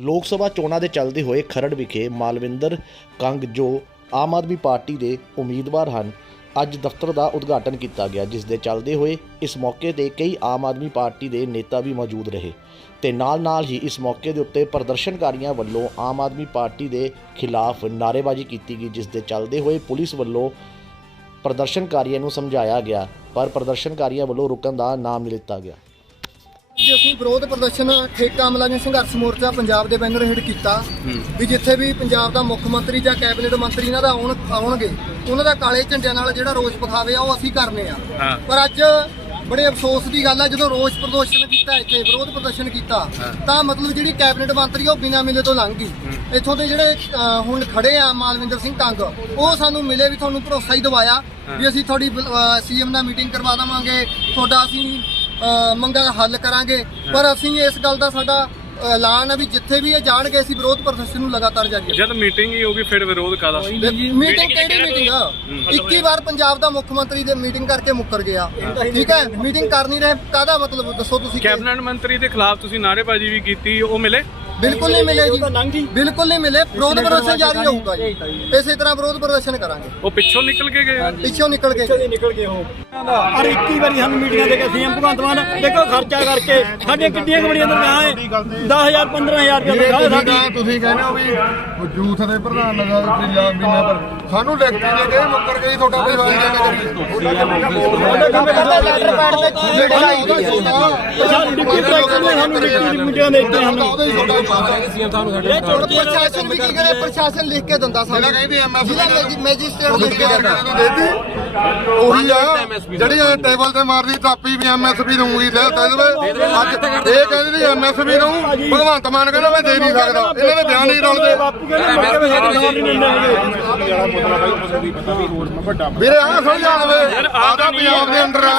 ਲੋਕ ਸਭਾ ਚੋਣਾਂ ਦੇ ਚੱਲਦੇ ਹੋਏ ਖਰੜ ਵਿਖੇ ਮਾਲਵਿੰਦਰ ਕੰਗ ਜੋ ਆਮ ਆਦਮੀ ਪਾਰਟੀ ਦੇ ਉਮੀਦਵਾਰ ਹਨ, ਅੱਜ ਦਫ਼ਤਰ ਦਾ ਉਦਘਾਟਨ ਕੀਤਾ ਗਿਆ, ਜਿਸ ਦੇ ਚੱਲਦੇ ਹੋਏ ਇਸ ਮੌਕੇ ਤੇ ਕਈ ਆਮ ਆਦਮੀ ਪਾਰਟੀ ਦੇ ਨੇਤਾ ਵੀ ਮੌਜੂਦ ਰਹੇ। ਤੇ ਨਾਲ-ਨਾਲ ਹੀ ਇਸ ਮੌਕੇ ਦੇ ਉੱਤੇ ਪ੍ਰਦਰਸ਼ਨਕਾਰੀਆਂ ਵੱਲੋਂ ਆਮ ਆਦਮੀ ਪਾਰਟੀ ਦੇ ਖਿਲਾਫ ਨਾਅਰੇਬਾਜ਼ੀ ਕੀਤੀ ਗਈ, ਜਿਸ ਦੇ ਚੱਲਦੇ ਹੋਏ ਪੁਲਿਸ ਵੱਲੋਂ ਪ੍ਰਦਰਸ਼ਨਕਾਰੀਆਂ ਨੂੰ ਸਮਝਾਇਆ ਗਿਆ, ਪਰ ਪ੍ਰਦਰਸ਼ਨਕਾਰੀਆਂ ਵੱਲੋਂ ਰੁਕਣ ਦਾ ਨਾਮ ਨਹੀਂ ਲਿੱਤਾ ਗਿਆ। ਜੀ ਅਸੀਂ ਵਿਰੋਧ ਪ੍ਰਦਰਸ਼ਨ ਠੇਕਾ ਮੁਲਾਜ਼ਮ ਸੰਘਰਸ਼ ਮੋਰਚਾ ਪੰਜਾਬ ਦੇ ਬੈਨਰ ਹੇਠ ਕੀਤਾ ਵੀ ਜਿੱਥੇ ਵੀ ਪੰਜਾਬ ਦਾ ਮੁੱਖ ਮੰਤਰੀ ਜਾਂ ਕੈਬਨਿਟ ਮੰਤਰੀ ਇਹਨਾਂ ਦਾ ਆਉਣ ਆਉਣਗੇ ਉਹਨਾਂ ਦਾ ਕਾਲੇ ਝੰਡਿਆਂ ਨਾਲ ਜਿਹੜਾ ਰੋਸ ਵਿਖਾਵੇ ਆ ਉਹ ਅਸੀਂ ਕਰਨੇ ਆ। ਪਰ ਅੱਜ ਬੜੇ ਅਫਸੋਸ ਦੀ ਗੱਲ ਆ ਜਦੋਂ ਰੋਸ ਪ੍ਰਦਰਸ਼ਨ ਕੀਤਾ ਇੱਥੇ ਵਿਰੋਧ ਪ੍ਰਦਰਸ਼ਨ ਕੀਤਾ ਤਾਂ ਮਤਲਬ ਜਿਹੜੀ ਕੈਬਨਿਟ ਮੰਤਰੀ ਉਹ ਬਿਨਾਂ ਮਿਲੇ ਤੋਂ ਲੰਘ ਗਈ। ਇੱਥੋਂ ਦੇ ਜਿਹੜੇ ਹੁਣ ਖੜੇ ਆ ਮਾਲਵਿੰਦਰ ਸਿੰਘ ਕੰਗ ਉਹ ਸਾਨੂੰ ਮਿਲੇ ਵੀ ਤੁਹਾਨੂੰ ਭਰੋਸਾ ਹੀ ਦਵਾਇਆ ਵੀ ਅਸੀਂ ਤੁਹਾਡੀ ਸੀਐਮ ਨਾਲ ਮੀਟਿੰਗ ਕਰਵਾ ਦੇਵਾਂਗੇ ਤੁਹਾਡਾ ਅਸੀਂ ਮੰਗਾਂ ਹੱਲ ਕਰਾਂਗੇ। ਪਰ ਅਸੀਂ ਇਸ ਗੱਲ ਦਾ ਸਾਡਾ ਐਲਾਨ ਹੈ ਵੀ ਜਿੱਥੇ ਵੀ ਇਹ ਜਾਣਗੇ ਅਸੀਂ ਵਿਰੋਧ ਪ੍ਰਦਰਸ਼ਨ ਨੂੰ ਲਗਾਤਾਰ ਜਾਰੀ ਰੱਖਾਂਗੇ। ਜਦ ਮੀਟਿੰਗ ਹੀ ਹੋਗੀ ਫਿਰ ਵਿਰੋਧ ਕਾਦਾ ਮੀਟਿੰਗ ਕਿਹੜੀ ਮੀਟਿੰਗ ਆ? 21 ਵਾਰ ਪੰਜਾਬ ਦਾ ਮੁੱਖ ਮੰਤਰੀ ਦੇ ਮੀਟਿੰਗ ਕਰਕੇ ਮੁੱਕਰ ਗਿਆ। ਠੀਕ ਹੈ? ਮੀਟਿੰਗ ਕਰ ਨਹੀਂ ਰਹੇ ਕਾਹਦਾ ਮਤਲਬ? ਦੱਸੋ ਤੁਸੀਂ ਕੈਬਨਿਟ ਮੰਤਰੀ ਦੇ ਖਿਲਾਫ ਤੁਸੀਂ ਨਾਅਰੇਬਾਜ਼ੀ ਵੀ ਕੀਤੀ ਉਹ ਮਿਲੇ? ਬਿਲਕੁਲ ਨਹੀਂ ਮਿਲੇ ਜੀ। ਬਿਲਕੁਲ ਨਹੀਂ ਮਿਲੇ। ਵਿਰੋਧ ਪ੍ਰਦਰਸ਼ਨ ਜਾਰੀ ਰਹੂਗਾ ਜੀ। ਇਸੇ ਤਰ੍ਹਾਂ ਵਿਰੋਧ ਪ੍ਰਦਰਸ਼ਨ ਕਰਾਂਗੇ। ਉਹ ਪਿੱਛੋਂ ਨਿਕਲ ਕੇ ਗਏ। ਪਿੱਛੋਂ ਨਿਕਲ ਕੇ ਔਰ 21 ਵਾਰੀ ਸਾਨੂੰ ਮੀਟਿੰਗਾਂ ਦੇ ਕੇ ਸੀਐਮ ਭਗਵੰਤ ਮਾਨ ਦੇਖੋ ਖਰਚਾ ਕਰਕੇ ਸਾਡੀਆਂ ਕਿੰਨੀਆਂ ਕੁ ਬੜੀਆਂ ਦੁਕਾਨਾਂ ਹੈ 10000 15000 ਰੁਪਏ ਤਨਖਾਹ ਸਾਡੀ ਤੁਸੀਂ ਤੁਸੀਂ ਕਹਿੰਦੇ ਹੋ ਵੀ ਉਹ ਜੂਥ ਦੇ ਪ੍ਰਧਾਨ ਲਗਾ ਦਿੱਤੀ ਮਹੀਨਾ ਪਰ ਸਾਨੂੰ ਲਿਖਤੀ ਦੇ ਕੇ ਮੁੱਕਰ ਗਈ ਤੁਹਾਡਾ ਕੋਈ ਵਾਰੀ ਸਾਨੂੰ ਡਿਪਟੀ ਡਾਇਰੈਕਟਰ ਨੇ ਸਾਨੂੰ ਡਿਪਟੀ ਦੀ ਮੀਟਿੰਗਾਂ ਦੇ ਦਿੱਤੀਆਂ ਹਨ ਹੀ ਪ੍ਰਸ਼ਾਸਨ ਵੀ ਕੀ ਕਰੇ ਪ੍ਰਸ਼ਾਸਨ ਲਿਖ ਕੇ ਦਿੰਦਾ ਸਾਨੂੰ ਜਿਹੜਾ ਮੈਜਿਸਟਰੇਟ ਲਿਖ ਕੇ ਦਿੰਦਾ ਉਹੀ ਆ ਜਿਹੜੀ ਟੇਬਲ ਤੇ ਮਾਰਦੀ ਥਾਪੀ ਵੀ ਐਮਐਸਪੀ ਦਊਂਗੀ ਲੈ ਕਹਿ ਦੇਵੇ ਅੱਜ ਇਹ ਕਹਿੰਦੇ ਨੇ ਐਮਐਸਪੀ ਦਊਂ ਭਗਵੰਤ ਮਾਨ ਕਹਿੰਦਾ ਮੈਂ ਦੇ ਨਹੀਂ ਸਕਦਾ ਇਹਨਾਂ ਦੇ ਬਿਆਨ ਨਹੀਂ ਰਲਦੇ ਵੀਰੇ ਆਹ ਸਮਝਾ ਦੇਵੇ ਆਦਾ ਪੰਜਾਬ ਦੇ ਅੰਦਰ ਆ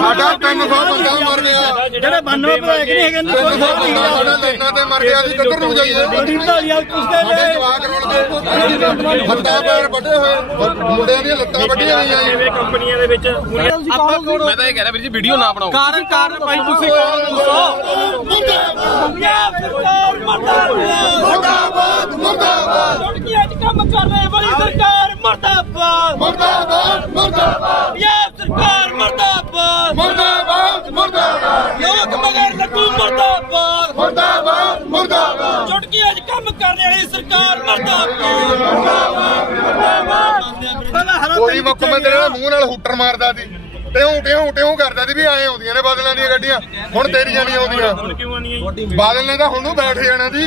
ਸਾਡਾ 300 ਬੰਦਾ ਮਰ ਗਿਆ ਜਿਹੜੇ 92 ਵਿਧਾਇਕ ਨਹੀਂ ਹੈਗੇ ਤਿੰਨ ਸੌ ਬੰਦਾ ਸਾਡਾ ਲੈਣਾ ਤੇ ਮਰ ਗਿਆ ਸੀ ਕਿੱਧਰ ਨੂੰ ਜਾਈਏ? ਗਰੀਬ ਢਾਲੀਆਂ ਪੁੱਛਦੇ ਸਾਡੇ ਨੇ ਜਵਾਕ ਰੁੜ ਗਏ ਹੱਥਾਂ ਪੈਰ ਵੱਡੇ ਹੋਏ। ਮੁੰਡਿਆਂ ਦੀਆਂ ਲੱਤਾਂ ਵੱਡੀਆਂ ਗਈਆਂ ਜੀ। ਕੰਪਨੀਆਂ ਦੇ ਵਿੱਚ ਮੈਂ ਤਾਂ ਇਹ ਕਹਿ ਰਿਹਾ ਵੀਰ ਜੀ ਵੀਡੀਓ ਨਾ ਬਣਾਓ। ਕਾਰਨ ਕਾਰਨ ਭਾਈ ਤੁਸੀਂ ਕਾਰਨ ਦੱਸੋ ਪੰਜਾਬ ਸਰਕਾਰ ਮਰਦਾਬਾਦ ਮੁਰਦਾਬਾਦ ਮੁਰਦਾਬਾਦ। ਲੁੱਟਕੀਆਂ 'ਚ ਕੰਮ ਕਰ ਰਹੇ ਵਾਲੀ ਸਰਕਾਰ। ਮਰਦਾਬਾਦ ਮੁਰਦਾਬਾਦ ਮੁਰਦਾਬਾਦ ਪੰਜਾਬ ਸਰਕਾਰ ਮਰਦਾਬਾਦ ਮੁਰਦਾਬਾਦ ਮੁਰਦਾਬਾਦ ਲੋਕ ਮਗਰ ਲੱਗੂ ਮਰਦਾਬਾਦ ਮੁਰਦਾਬਾਦ ਮੁਰਦਾਬਾਦ ਚੁਟਕੀਆਂ 'ਚ ਕੰਮ ਕਰਨ ਵਾਲੀ ਸਰਕਾਰ ਮਰਦਾਬਾਦ। ਕੋਈ ਮੁੱਖ ਮੰਤਰੀ ਦਾ ਮੂੰਹ ਨਾਲ ਹੂਟਰ ਮਾਰਦਾ ਸੀ। ਟਿਉਂ ਟਿਉਂ ਟਿਉਂ ਕਰਦਾ ਸੀ ਵੀ ਆਏ ਆਉਂਦੀਆਂ ਨੇ ਬਾਦਲਾਂ ਦੀਆਂ ਗੱਡੀਆਂ। ਹੁਣ ਤੇਰੀਆਂ ਨਹੀਂ ਆਉਂਦੀਆਂ। ਬਾਦਲ ਨੇ ਤਾਂ ਹੁਣ ਨੂੰ ਬੈਠ ਜਾਣਾ ਸੀ